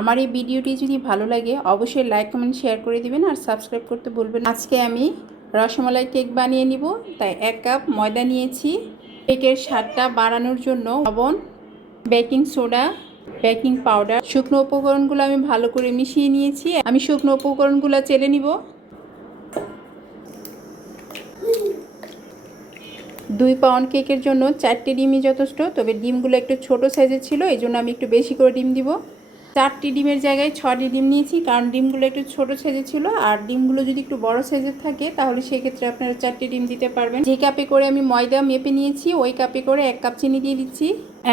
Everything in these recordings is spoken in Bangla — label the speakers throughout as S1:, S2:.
S1: আমার এই ভিডিওটি যদি ভালো লাগে, অবশ্যই লাইক কমেন্ট শেয়ার করে দিবেন আর সাবস্ক্রাইব করতে বলবেন আজকে আমি রসমালাই কেক বানিয়ে নিব, তাই এক কাপ ময়দা নিয়েছি। কেকের স্বাদটা বাড়ানোর জন্য লবণ বেকিং সোডা বেকিং পাউডার শুকনো উপকরণগুলো আমি ভালো করে মিশিয়ে নিয়েছি। আমি শুকনো উপকরণগুলো চেলে নিব। দুই পাউন্ড কেকের জন্য চারটে ডিমই যথেষ্ট, তবে ডিমগুলো একটু ছোট সাইজের ছিল এই জন্য আমি একটু বেশি করে ডিম দিব। চারটি ডিমের জায়গায় ছটি ডিম নিয়েছি, কারণ ডিমগুলো একটু ছোট সাইজের ছিল। আর ডিমগুলো যদি একটু বড় সাইজের থাকে, তাহলে সেক্ষেত্রে আপনারা চারটি ডিম দিতে পারবেন। যে কাপে করে আমি ময়দা মেপে নিয়েছি, ওই কাপে করে এক কাপ চিনি দিয়ে দিচ্ছি।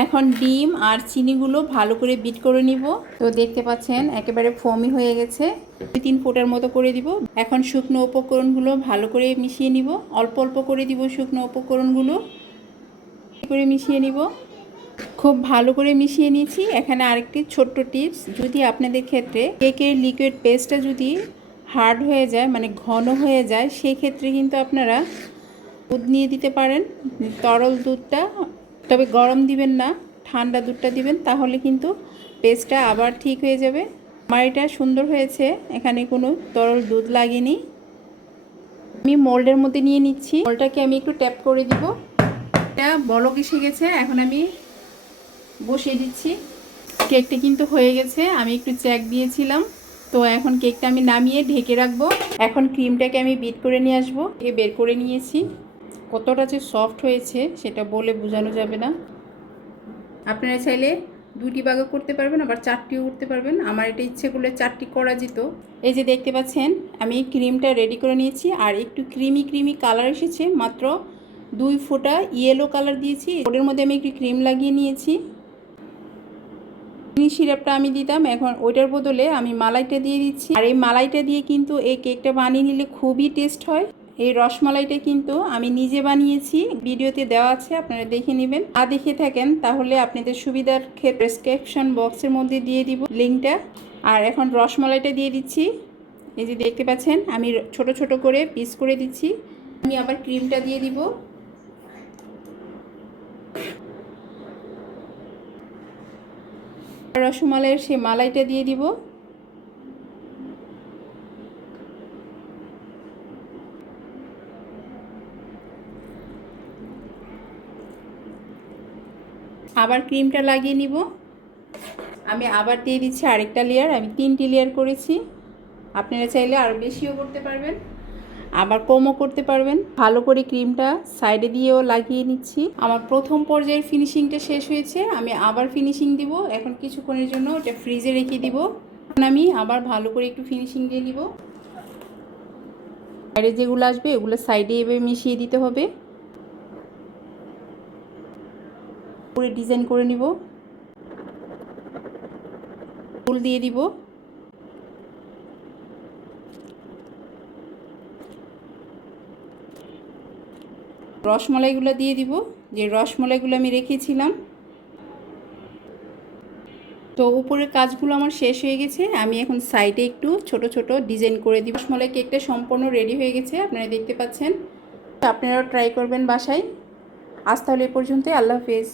S1: এখন ডিম আর চিনিগুলো ভালো করে বিট করে নিব। তো দেখতে পাচ্ছেন, একেবারে ফোমি হয়ে গেছে। দুই তিন ফোটার মতো করে দিব। এখন শুকনো উপকরণগুলো ভালো করে মিশিয়ে নিব। অল্প অল্প করে দিব শুকনো উপকরণগুলো। করে মিশিয়ে নিব। খুব ভালো করে মিশিয়ে নিয়েছি। এখানে আরেকটি ছোট্ট টিপস, যদি আপনাদের ক্ষেত্রে কেকের লিকুইড পেস্টটা যদি হার্ড হয়ে যায় মানে ঘন হয়ে যায় সেই ক্ষেত্রে কিন্তু আপনারা দুধ নিয়ে দিতে পারেন। তরল দুধটা, তবে গরম দিবেন না, ঠান্ডা দুধটা দিবেন, তাহলে কিন্তু পেস্টটা আবার ঠিক হয়ে যাবে। এটা সুন্দর হয়েছে, এখানে কোনো তরল দুধ লাগেনি। আমি মোল্ডের মধ্যে নিয়ে নিচ্ছি। মোল্ডটাকে আমি একটু ট্যাপ করে দিব। এটা বলক এসে গেছে, এখন আমি বসিয়ে দিচ্ছি। কেকটা কিন্তু হয়ে গেছে, আমি একটু চেক দিয়েছিলাম। তো এখন কেকটা আমি নামিয়ে ঢেকে রাখব। এখন ক্রিমটাকে আমি বিট করে নিয়ে আসব। এ বের করে নিয়েছি। কতটা যে সফট হয়েছে, সেটা বলে বোঝানো যাবে না। আপনারা চাইলে দুটি ভাগও করতে পারবেন, আবার চারটিও করতে পারবেন। আমার এটা ইচ্ছে করলে চারটি করা যেত। এই যে দেখতে পাচ্ছেন, আমি ক্রিমটা রেডি করে নিয়েছি, আর একটু ক্রিমি ক্রিমি কালার এসেছে। মাত্র দুই ফোঁটা ইয়েলো কালার দিয়েছি। ওটার মধ্যে আমি একটু ক্রিম লাগিয়ে নিয়েছি। চিনি সিরাপটা আমি দিতাম, এখন ওইটার বদলে আমি মালাইটা দিয়ে দিচ্ছি। আর এই মালাইটা দিয়ে কিন্তু এই কেকটা বানিয়ে নিলে খুবই টেস্ট হয়। এই রসমালাইটা কিন্তু আমি নিজে বানিয়েছি, ভিডিওতে দেওয়া আছে, আপনারা দেখে নেবেন। আর দেখে থাকেন, তাহলে আপনাদের সুবিধার ক্ষেত্রে প্রেসক্রিপশন বক্সের মধ্যে দিয়ে দিব লিঙ্কটা আর এখন রসমালাইটা দিয়ে দিচ্ছি। এই যে দেখতে পাচ্ছেন, আমি ছোট ছোট করে পিস করে দিচ্ছি। আমি আবার ক্রিমটা দিয়ে দিব। রসমালাইয়ের সে মালাইটা দিয়ে দিব। আবার ক্রিমটা লাগিয়ে নিব। আমি আবার দিয়ে দিচ্ছি আরেকটা লেয়ার আমি তিনটি লেয়ার করেছি। আপনারা চাইলে আরও বেশিও করতে পারবেন। আবার কমও করতে পারবেন। ভালো করে ক্রিমটা সাইডে দিয়েও লাগিয়ে নিচ্ছি। আমার প্রথম পর্যায়ের ফিনিশিংটা শেষ হয়েছে। আমি আবার ফিনিশিং দিব। এখন কিছুক্ষণের জন্য ওটা ফ্রিজে রেখে দিব। এখন আমি আবার ভালো করে একটু ফিনিশিং দিয়ে নিব। বাইরে যেগুলো আসবে এগুলো সাইডে এভাবে মিশিয়ে দিতে হবে। করে ডিজাইন করে নিব। ফুল দিয়ে দিব। রসমালাইগুলো দিয়ে দিব। যে রসমলাইগুলো আমি রেখেছিলাম। তো উপরের কাজগুলো আমার শেষ হয়ে গেছে। আমি এখন সাইডে একটু ছোট ছোট ডিজাইন করে দিব। রসমলাই কেকটা সম্পূর্ণ রেডি হয়ে গেছে, আপনারা দেখতে পাচ্ছেন। আপনারাও ট্রাই করবেন বাসায়। আজ তাহলে এ পর্যন্তই, আল্লাহ হাফেজ।